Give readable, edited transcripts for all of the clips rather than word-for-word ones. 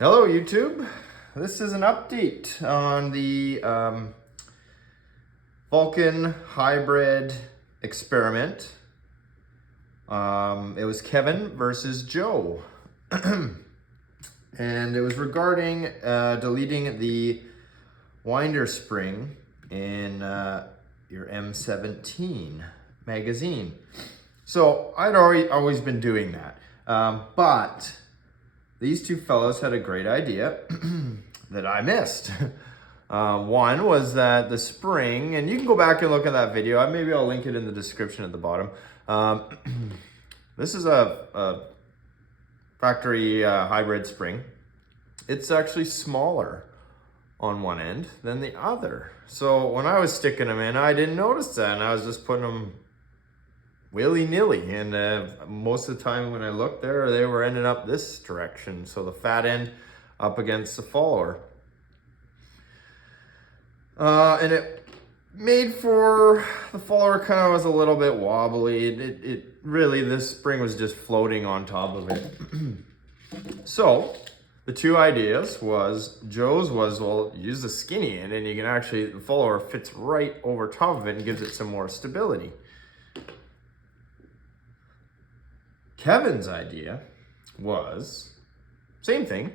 Hello YouTube, this is an update on the Valken hybrid experiment. It was Kevin versus Joe and it was regarding deleting the winder spring in your M17 magazine. So I'd always been doing that, but these two fellows had a great idea that I missed. One was that the spring, and you can go back and look at that video. Maybe I'll link it in the description at the bottom. This is a factory hybrid spring. It's actually smaller on one end than the other. So when I was sticking them in, I didn't notice that, and I was just putting them willy-nilly, and most of the time when I looked there, they were ending up this direction, so the fat end up against the follower, and it made for the follower kind of was a little bit wobbly. It really, this spring was just floating on top of it. So the two ideas was, Joe's was, well, use the skinny end and you can actually, the follower fits right over top of it and gives it some more stability. Kevin's idea was same thing,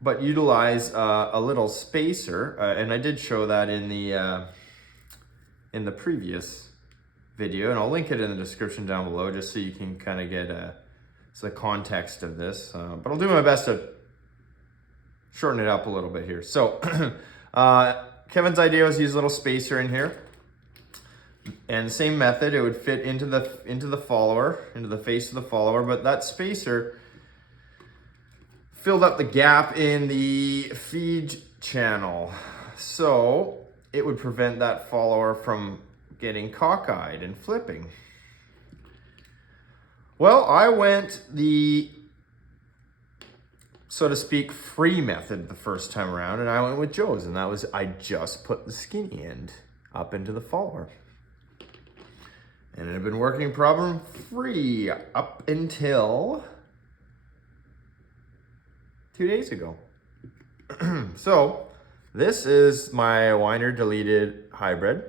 but utilize a little spacer, and I did show that in the previous video, and I'll link it in the description down below just so you can kind of get the context of this. But I'll do my best to shorten it up a little bit here. So Kevin's idea was use a little spacer in here. And the same method, it would fit into the follower, into the face of the follower, but that spacer filled up the gap in the feed channel. So it would prevent that follower from getting cockeyed and flipping. Well, I went the, so to speak, free method the first time around, and I went with Joe's, and that was I just put the skinny end up into the follower. And it had been working problem-free up until 2 days ago. So this is my winder deleted hybrid.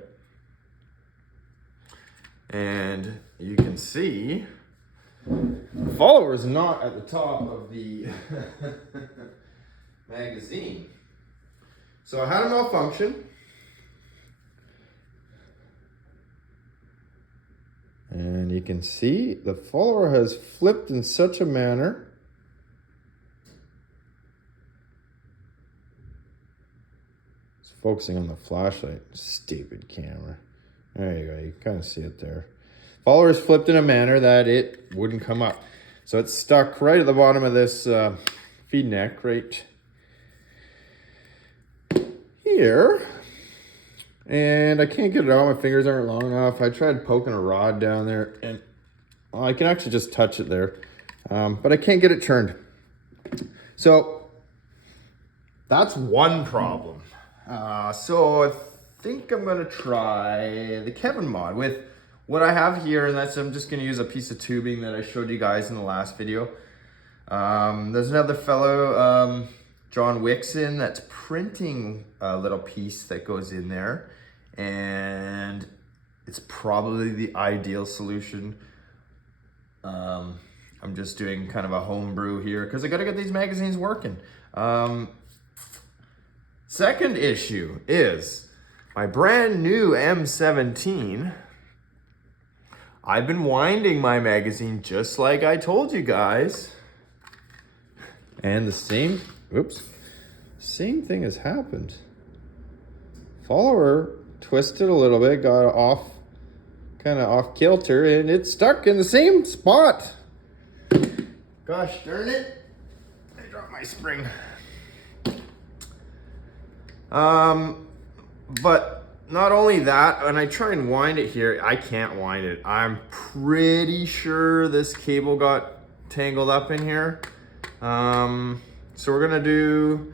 And you can see the follower is not at the top of the magazine. So I had a malfunction. And you can see the follower has flipped in such a manner it's focusing on the flashlight. Stupid camera. There you go, you can kind of see it there. Follower is flipped in a manner that it wouldn't come up. So it's stuck right at the bottom of this feed neck right here. And I can't get it out, my fingers aren't long enough. I tried poking a rod down there, and I can actually just touch it there, but I can't get it turned. So that's one problem. So I think I'm gonna try the Kevin mod with what I have here, and that's, I'm just gonna use a piece of tubing that I showed you guys in the last video. There's another fellow, John Wixon, that's printing a little piece that goes in there, and it's probably the ideal solution. I'm just doing kind of a homebrew here because I gotta get these magazines working. Second issue is my brand new M17. I've been winding my magazine just like I told you guys, and the same thing has happened. Follower twisted a little bit, got off, kind of off kilter, and it's stuck in the same spot. Gosh darn it, I dropped my spring. But not only that, when I try and wind it here, I can't wind it. I'm pretty sure this cable got tangled up in here. So we're gonna do,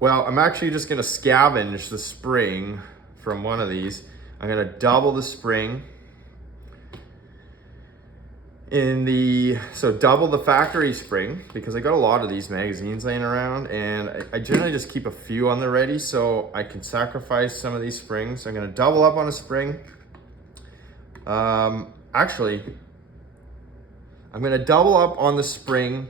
well, I'm actually just gonna scavenge the spring from one of these. I'm gonna double the spring So double the factory spring, because I got a lot of these magazines laying around, and I generally just keep a few on the ready so I can sacrifice some of these springs. I'm gonna double up on a spring. Actually, I'm gonna double up on the spring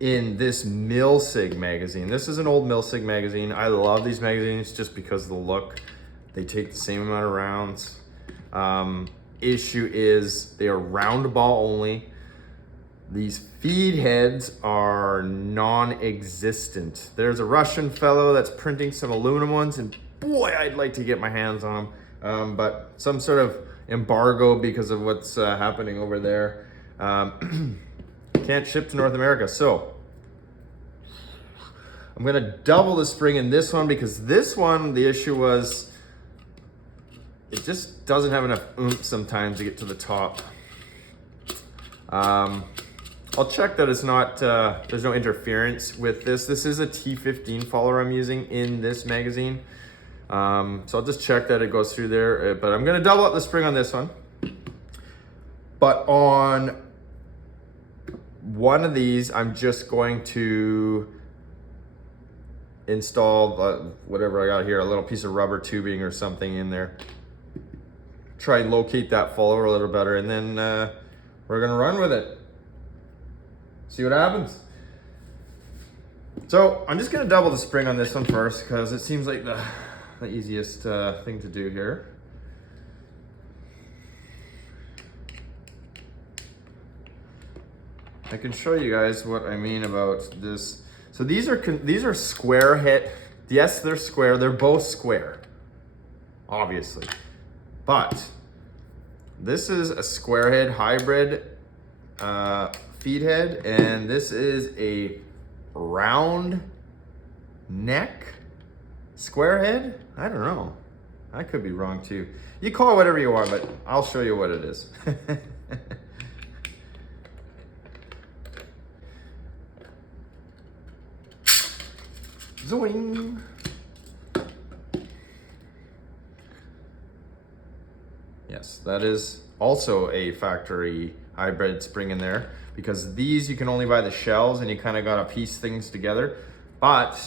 in this Milsig magazine. This is an old Milsig magazine. I love these magazines just because of the look. They take the same amount of rounds. Issue is they are round ball only. These feed heads are non-existent. There's a Russian fellow that's printing some aluminum ones, and boy, I'd like to get my hands on them. But some sort of embargo because of what's happening over there. Can't ship to North America. So I'm gonna double the spring in this one, because this one, the issue was, it just doesn't have enough oomph sometimes to get to the top. I'll check that it's not, there's no interference with this. This is a T15 follower I'm using in this magazine. So I'll just check that it goes through there, but I'm gonna double up the spring on this one. But on one of these, I'm just going to install whatever I got here, a little piece of rubber tubing or something in there. Try and locate that follower a little better, and then we're gonna run with it. See what happens. So I'm just gonna double the spring on this one first, because it seems like the easiest thing to do here. I can show you guys what I mean about this. So these are square head. Yes, they're square. They're both square, obviously. But this is a square head hybrid feed head, and this is a round neck square head. I don't know. I could be wrong too. You call it whatever you want, but I'll show you what it is. Zoing. Yes, that is also a factory hybrid spring in there, because these you can only buy the shells, and you kind of got to piece things together. But,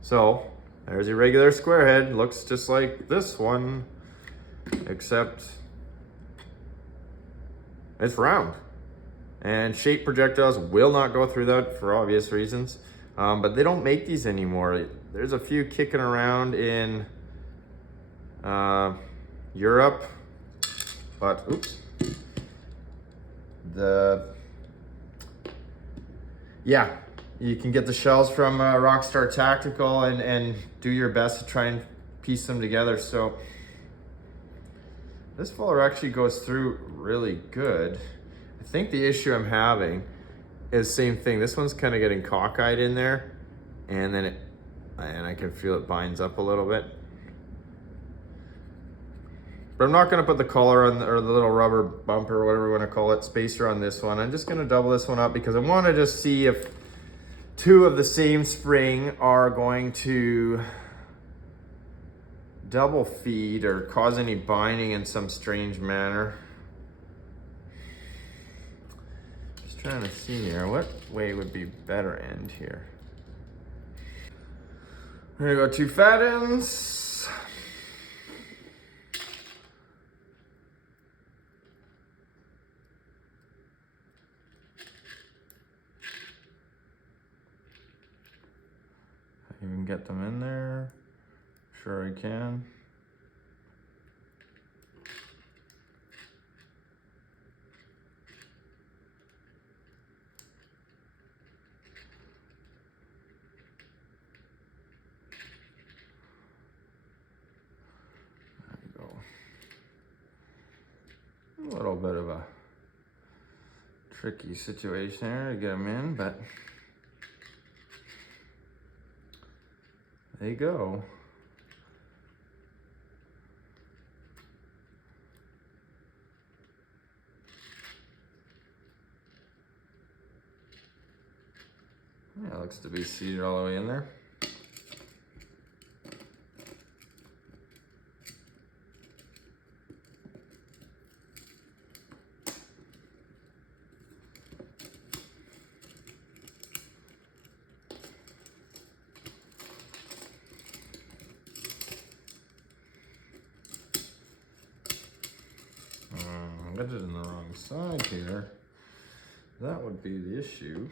so there's your regular square head. Looks just like this one, except it's round. And shape projectiles will not go through that for obvious reasons. But they don't make these anymore. There's a few kicking around in Europe, but oops. Yeah, you can get the shells from Rockstar Tactical and do your best to try and piece them together. So this follower actually goes through really good. I think the issue I'm having is same thing. This one's kind of getting cockeyed in there, and then I can feel it binds up a little bit. But I'm not gonna put the collar on, or the little rubber bumper, or whatever we wanna call it, spacer on this one. I'm just gonna double this one up, because I wanna just see if two of the same spring are going to double feed or cause any binding in some strange manner. Just trying to see here, what way would be better end here? We're gonna go 2 fat ends. I can get them in there. Sure I can. There we go. A little bit of a tricky situation there to get them in, but there you go. Yeah, looks to be seated all the way in there. it in the wrong side here. That would be the issue.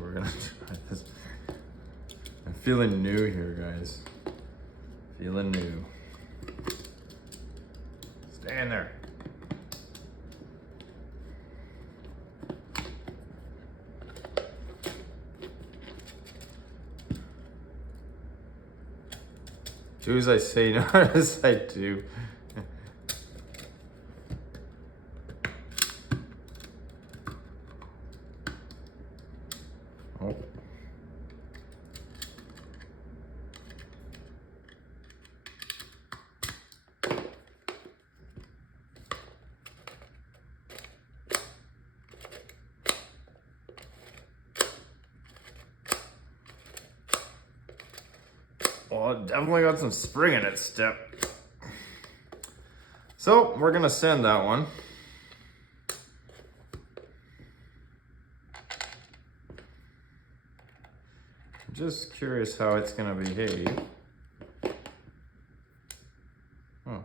We're gonna try this. I'm feeling new here, guys. Feeling new. Stay in there. Do as I say, not as I do. Oh. Well, it definitely got some spring in its step. So we're gonna send that one. I'm just curious how it's gonna behave. Huh.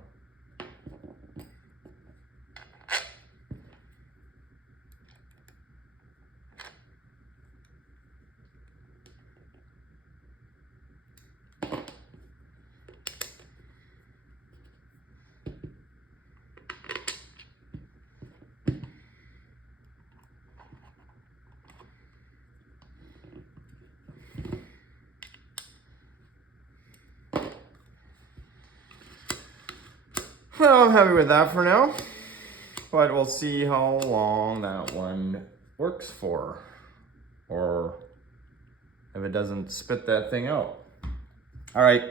Well, I'm happy with that for now, but we'll see how long that one works for, or if it doesn't spit that thing out. All right,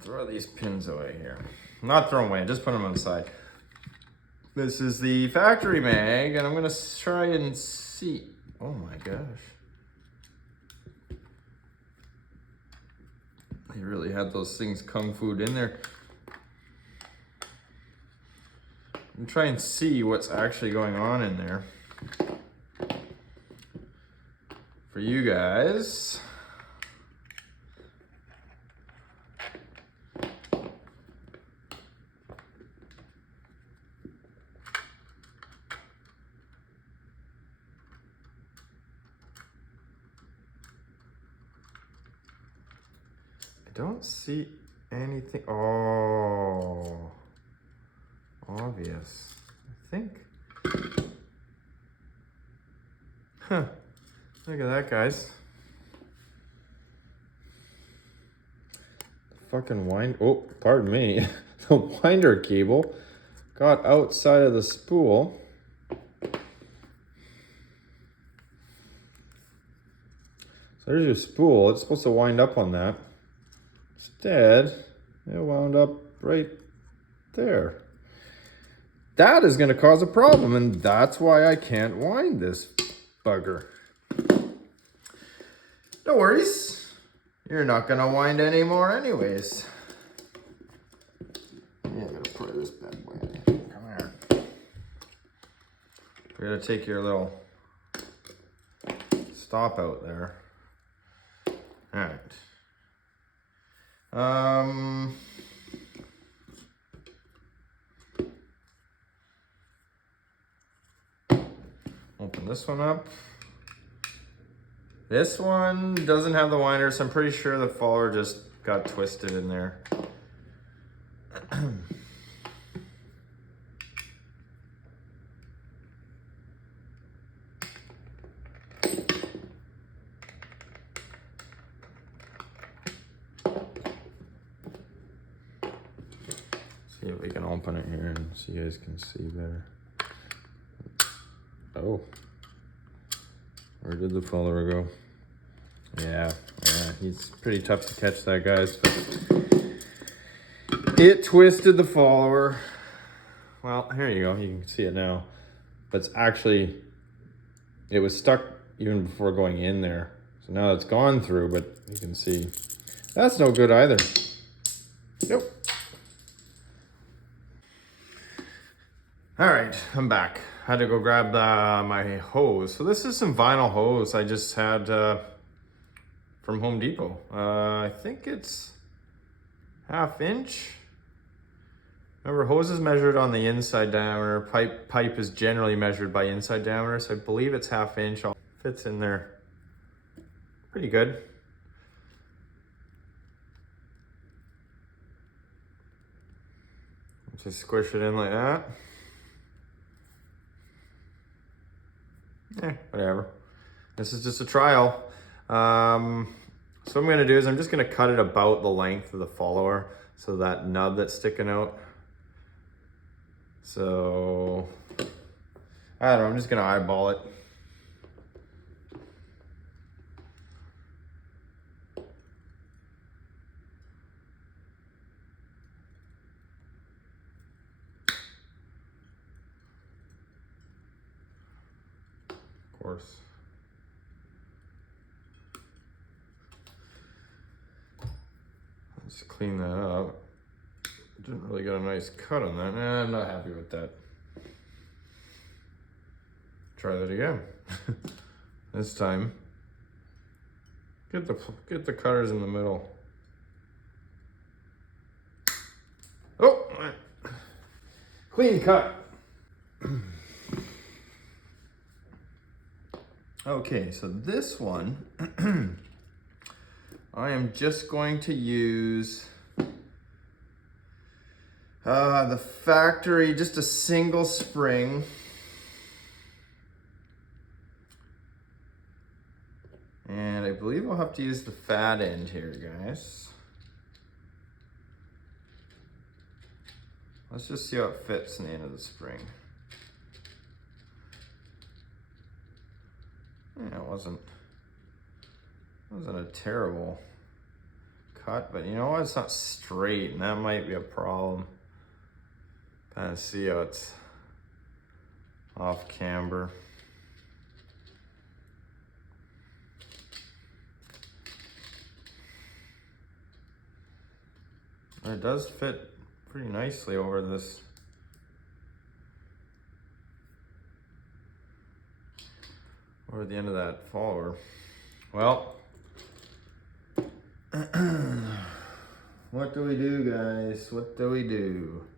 throw these pins away here. Not throw them away, just put them on the side. This is the factory mag, and I'm gonna try and see. Oh my gosh. They really had those things kung fu'd in there. And try and see what's actually going on in there. For you guys. Don't see anything. Oh, obvious. I think. Huh. Look at that, guys. Fucking wind. Oh, pardon me. The winder cable got outside of the spool. So there's your spool. It's supposed to wind up on that. Instead, it wound up right there. That is going to cause a problem, and that's why I can't wind this bugger. No worries. You're not going to wind anymore anyways. Yeah, I'm going to put this bad boy in. Come here. We're going to take your little stop out there. All right. Open this one up. This one doesn't have the winder, so I'm pretty sure the follower just got twisted in there. See if we can open it here and so you guys can see better. Oh, where did the follower go? Yeah, he's pretty tough to catch, that guys, but it twisted the follower. well, here you go, you can see it now. But it's actually, it was stuck even before going in there. So now it's gone through, but you can see, that's no good either. Nope. All right, I'm back. Had to go grab my hose. So this is some vinyl hose I just had from Home Depot. I think it's 1/2 inch. Remember, hose is measured on the inside diameter. Pipe is generally measured by inside diameter, so I believe it's 1/2 inch. Fits in there pretty good. Just squish it in like that. Whatever. This is just a trial. So what I'm gonna do is I'm just gonna cut it about the length of the follower, so that nub that's sticking out. So, I don't know, I'm just gonna eyeball it. Of course. Let's clean that up. Didn't really get a nice cut on that. Nah, I'm not happy with that. Try that again. This time, get the cutters in the middle. Oh, clean cut. Okay, so this one, I am just going to use the factory, just a single spring. And I believe I'll have to use the fat end here, guys. Let's just see how it fits in the end of the spring. Yeah, it wasn't a terrible cut, but you know what? It's not straight, and that might be a problem. Kind of see how it's off camber. It does fit pretty nicely over this. Over the end of that follower. Well, what do we do, guys? What do we do?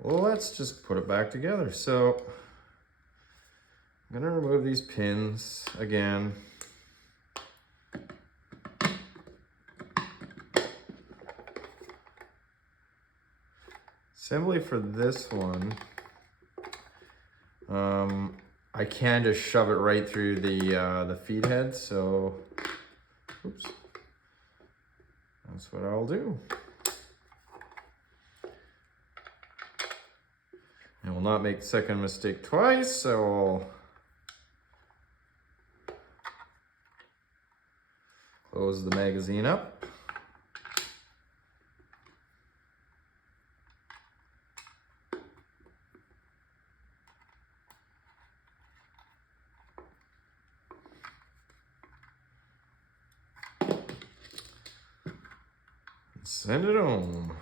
Well, let's just put it back together. So, I'm gonna remove these pins again. Assembly for this one, I can just shove it right through the feed head, so, oops, that's what I'll do. And will not make the second mistake twice, so I'll close the magazine up. Send it home.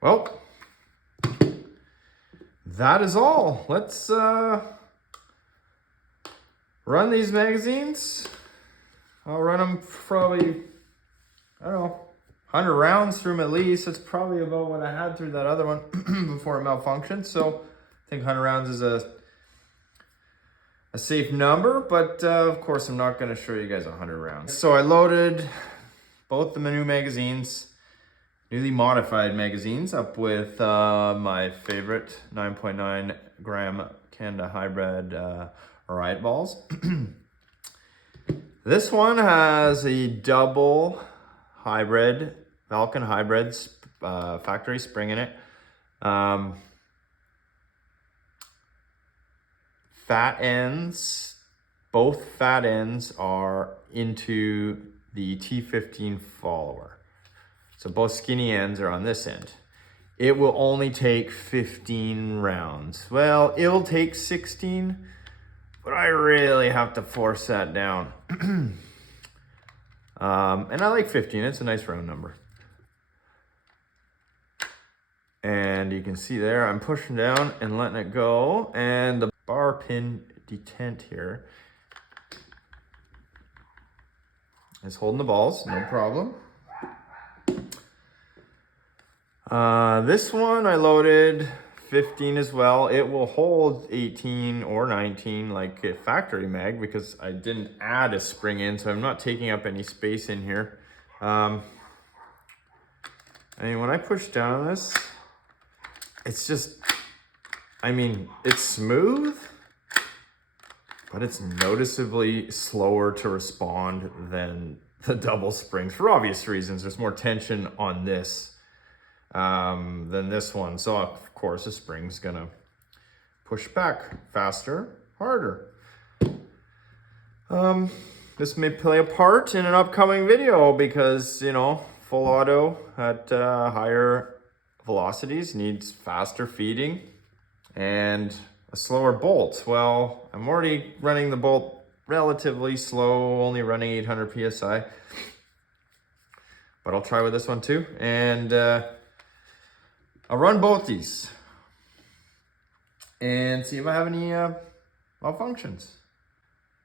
Well, that is all. Let's run these magazines. I'll run them probably, I don't know, 100 rounds through them at least. That's probably about what I had through that other one before it malfunctioned. So I think 100 rounds is a safe number, but of course I'm not gonna show you guys 100 rounds. So I loaded both the new magazines, newly modified magazines, up with my favorite 9.9 gram Canada Hybrid riot balls. This one has a double hybrid, Valken hybrid factory spring in it. Fat ends, both fat ends are into the T15 follower. So both skinny ends are on this end. It will only take 15 rounds. Well, it'll take 16, but I really have to force that down. And I like 15, it's a nice round number. And you can see there, I'm pushing down and letting it go, and the bar pin detent here is holding the balls, no problem. This one I loaded 15 as well. It will hold 18 or 19 like a factory mag because I didn't add a spring in, so I'm not taking up any space in here. I mean, when I push down this, it's just, I mean, it's smooth, but it's noticeably slower to respond than the double springs for obvious reasons. There's more tension on this than this one. So of course the spring's gonna push back faster, harder. This may play a part in an upcoming video because, you know, full auto at higher velocities needs faster feeding and a slower bolt. Well, I'm already running the bolt relatively slow, only running 800 PSI, but I'll try with this one too. And I'll run both these and see if I have any malfunctions.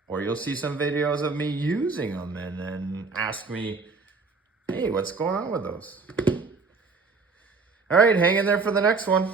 Or you'll see some videos of me using them and then ask me, hey, what's going on with those? All right, hang in there for the next one.